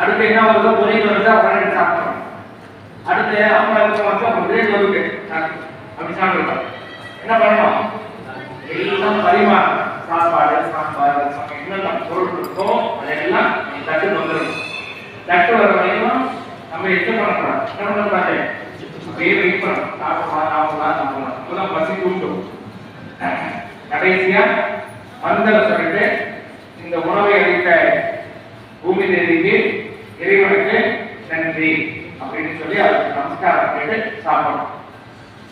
அடுத்து என்ன வருதோ பொரியல் வருதா உடனே சாப்பிடணும். அடுத்து அவங்களுக்கு மட்டும் கிரேட் வருது அப்படி சாப்பிடலாம். என்ன பண்ணணும்? எல்லாம் பரிமாறும். சாப்பாடு சாம்பார் என்னென்ன பொருள் இருக்கோ அதெல்லாம் தட்டு வந்துடணும். தட்டு வர வரைக்கும் நம்ம என்ன பண்ணக்கூடாது, என்ன பண்ணக்கூடாது, அப்படியே வெயிட் பண்ணணும். சாப்பிடலாம் அப்பதான் பசி கூட்டும். கடைசியா மந்தர சொல்லிட்டு இந்த உணவை அளித்த பூமி தேவிக்கு இறைவனுக்கு நன்றி அப்படின்னு சொல்லி அவருக்கு நமஸ்காரம் கேட்டு சாப்பிடணும்.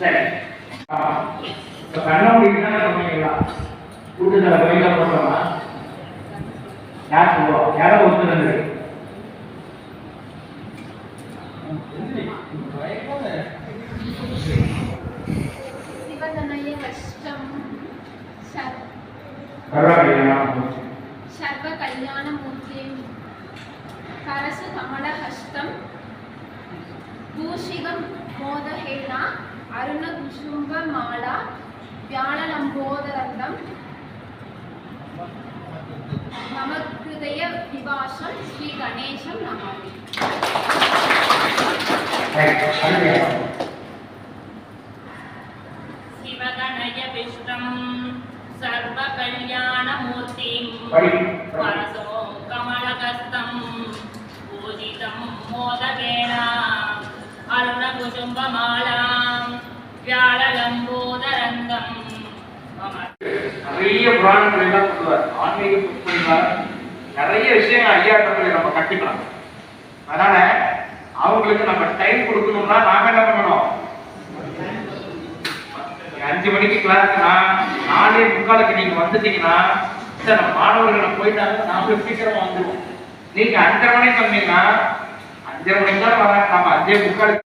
சரி, கண்ணாடினா சொன்னீங்களா கூட்டத்தில் கோயில போட்டோமா? யார் சொல்லுவோம்? யாரோ ஒத்துறது சர்வ கல்யாணமூர்த்தி கரசு கமலஹஸ்தம் பூஷிகம் மோதஹேனா அருண குசும்ப மாலா வியாழலம்போதரந்தம் மம ஹிருதய விபாசம் ஸ்ரீ கணேசம் நமாமி. சிவகணய விஷ்ணம் சர்வ கல்யாணமூர்த்திம் வரசோ கமலஹஸ்தம் பூஜிதம் மோதகேன அருண குசும்பமாலாம் வியாழலம்போதரந்தம். நிறைய புராணங்கள் எல்லாம் சொல்லுவார். ஆன்மீக புத்தகங்கள் நிறைய விஷயங்கள் ஐயாட்டங்களை நம்ம கற்றுக்கலாம். அதனால அவங்களுக்கு நம்ம டைம் கொடுக்கணும்னா நாம என்ன பண்ணணும்? 5 மணிக்கு கிளாஸ்னா 4:45 நீங்க வந்துட்டீங்கன்னா நம்ம மாணவர்களை போயிட்டாங்க, நாம சீக்கிரமா வந்துடுவோம். நீங்க 5:30 மணிக்கு வந்தீங்கன்னா 5:30 மணிக்கு தான் வர, நம்ம 5:45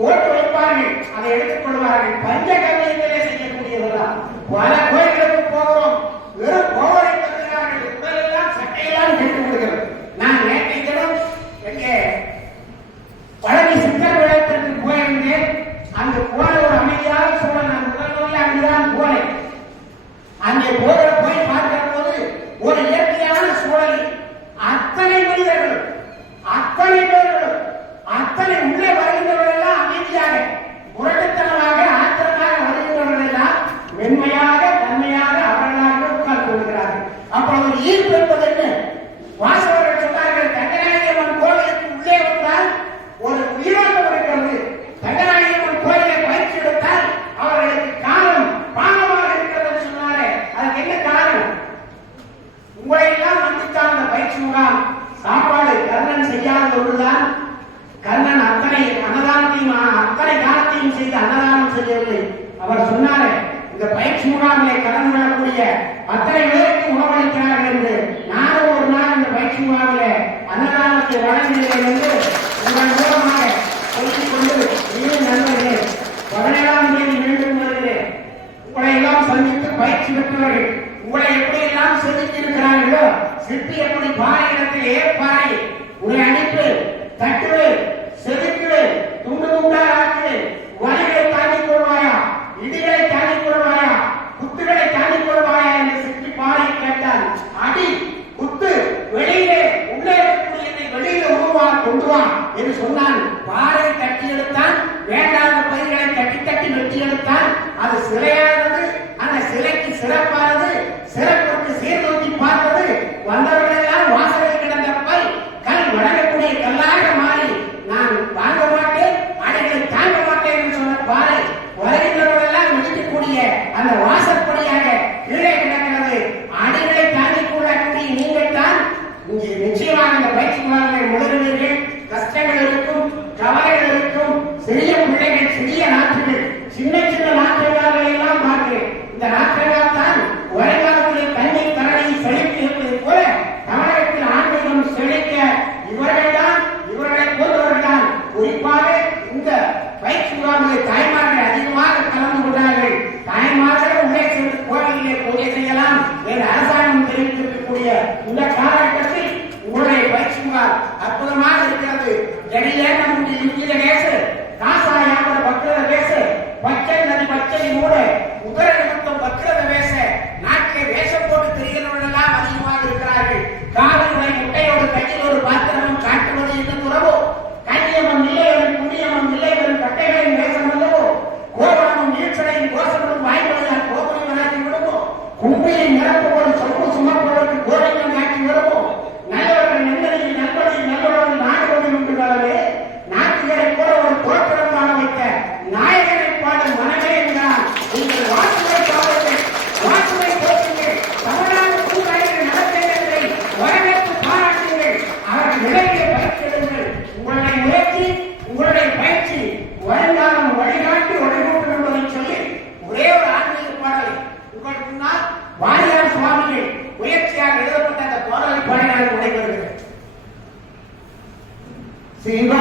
போட்டு வைப்பார்கள், அதை எடுத்துக் கொள்வார்கள். பஞ்சகவியத்திலே செய்யக்கூடியவர்களா பல கோயில் அங்கே போய் பார்க்கிற போது ஒரு இயற்கையான சூழலில் அத்தனை மனிதர்கள் அத்தனை பேர்கள் அத்தனை உள்ளே வருகின்றவர்கள் எல்லாம் அமைதியாக புரட்டத்தனமாக ஆத்திரமாக வருகின்றவர்கள் எல்லாம் மென்மையாக தன்மையாக அவர்களாக உட்கார்ந்து கொள்கிறார்கள். அப்பொழுது ஈர்ப்பு என்பது என்ன? வாசகர்கள் சொன்னார்கள், தங்கநாயகம்மன் கோவிலுக்கு உள்ளே வந்தால் ஒரு உயிரோட்டம் இருக்கிறது. தங்கநாயகம்மன் கோயிலை பயிற்சி எடுத்தால் அவர்களுக்கு காலம் பாகமாக இருக்கிறது சொன்னாரே, அதுக்கு என்ன காரணம்? உங்களை எல்லாம் நம்பித்தான் அந்த பயிற்சி முகாம். சாப்பாடு கர்ணன் செய்யாத ஒன்றுதான். கர்ணன் அத்தனை அன்னதானத்தையும் அத்தனை காலத்தையும் செய்து அன்னதானம் செய்யவில்லை. அவர் சொன்னாரே, இந்த பயிற்சி முகாமிலே கலந்து கொள்ளக்கூடிய அத்தனை பேருக்கு உணவளிக்கிறார்கள் என்று. நானும் ஒரு நாள் இந்த பயிற்சி முகாமிலே அன்னதானத்தை வழங்குகிறேன் என்று உங்கள் மூலமாக சொல்லிக் கொண்டு நீங்களும் நண்பர்களே 17ஆம் தேதி மீண்டும் வருகிறேன். உங்களை எல்லாம் சந்தித்து பயிற்சி பெற்றவர்கள் உங்களை எப்படி எல்லாம் செதுக்கி இருக்கிறார்களோ, சிற்பி எப்படி பாறை இடத்தில் ஏற்பாறை உங்களை அடிப்பு தட்டுவே செதுக்குவே துண்டு துண்டா ஆக்குவே வலிகளை தாங்கிக் கொள்வாயா, இடிகளை தாங்கிக் கொள்வாயா, குத்துகளை தாங்கிக் கொள்வாயா என்று சிற்பி பாறை கேட்டால், அடி குத்து வெளியிலே உள்ளே இருக்கக்கூடியதை வெளியில கொண்டு வா என்று சொன்னான். பாறை தட்டி எடுத்தான், வேண்டாத பயிர்களை தட்டி தட்டி வெட்டி எடுத்தான். அது சிலையானது, அந்த சிலைக்கு சிறப்பானது, சிறப்புக்கு சீர்தூக்கி பார்த்தது. வந்தவர்களெல்லாம் வாசலில் கிடந்த கல் வழங்கக்கூடிய கல்லாக மாறி, நான் வாங்க மாட்டேன் அடைகளை தாங்க மாட்டேன் என்று சொன்ன பாறை வருகின்றவர்களெல்லாம் முடிக்கக்கூடிய அந்த வாசற்படியாக கீழே கிடக்கிறது. அடைகளை தாங்கிக் கொள்ளக்கூடிய நீங்கள் தான் இங்கே நிச்சயமாக இந்த பயிற்சி முகாம்களை முதல்வீர்கள். கஷ்டங்கள் இருக்கும், கவலைகள் இருக்கும், சிறிய பிள்ளைகள், சிறிய நாற்றுகள், சின்ன சின்ன நாற்றுகளை எல்லாம் பார்க்கிறேன். இந்த நாற்றுகள் தான் வருங்காலத்தில் தண்ணீர் தரனை செழிக்க இருப்பதை போல தமிழகத்தில் ஆன்மீகம் செழிக்க இவர்களை போன்றவர்கள் குறிப்பாக இந்த பயிற்சி முகாமில் தாய்மார்கள் அதிகமாக கலந்து கொண்டார்கள். தாய்மார்கள் உள்ளே சென்று கோவிலிலே பூஜை செய்யலாம் என்று அரசாங்கம் தெரிவித்திருக்கக்கூடிய இந்த காலகட்டத்தில் உங்களுடைய பயிற்சி முகாம் அற்புதமாக இருக்கிறது. ஜடிலே நம்முடைய இந்திய தேச காசாயாம பக்ரத தேச பச்சை நதி பச்சை மூட உதர நிமித்தம் பக்ரத வேச நாட்டிலே வேஷம் போட்டு திரிகிறவர்களெல்லாம் அதிகமாக இருக்கிறார்கள். காவிரி முட்டையோடு கையில் ஒரு பாத்திரமும் காட்டுவது என்று துறவோ, கண்ணியமும் இல்லையவன் புண்ணியமும் இல்லையவன் கட்டைகளின் வேஷம் அல்லவோ, கோவணமும் நீச்சலையும் கோஷமும் வாய்ப்பதையால் கோபுரம் நாட்டி விடுமோ, கும்பியை நிரப்புவோடு சொப்பு சுமப்பதற்கு கோவிலம் நாட்டி விடுமோ, நல்லவர்கள் நெல்லடியில் நண்படியில் நல்லவர்கள் நாடுவதும் என்று வரவே நாட்டுகளை கூட ஒரு தோற்றம் காண வைத்த நாயகனை பாடும் மனமே என்றால் நீங்கள் வாசுவை பாடுங்கள், வாசுவை போற்றுங்கள், தமிழ்நாடு கூட்டாளிகள் நடத்தைகளை வரவேற்று பாராட்டுங்கள், அவர்கள் நிலையை பயிற்சிடுங்கள். உங்களுடைய முயற்சி, உங்களுடைய பயிற்சி வருங்காலம் வழிகாட்டி வழிகூட்டும் என்பதை சொல்லி ஒரே ஒரு ஆன்மீக பாடலை உங்களுக்கு முன்னால் வாரியார் சுவாமிகள் முயற்சியாக எழுதப்பட்ட அந்த பாடலை பாடினால் நடைபெறுகிறது. சிவ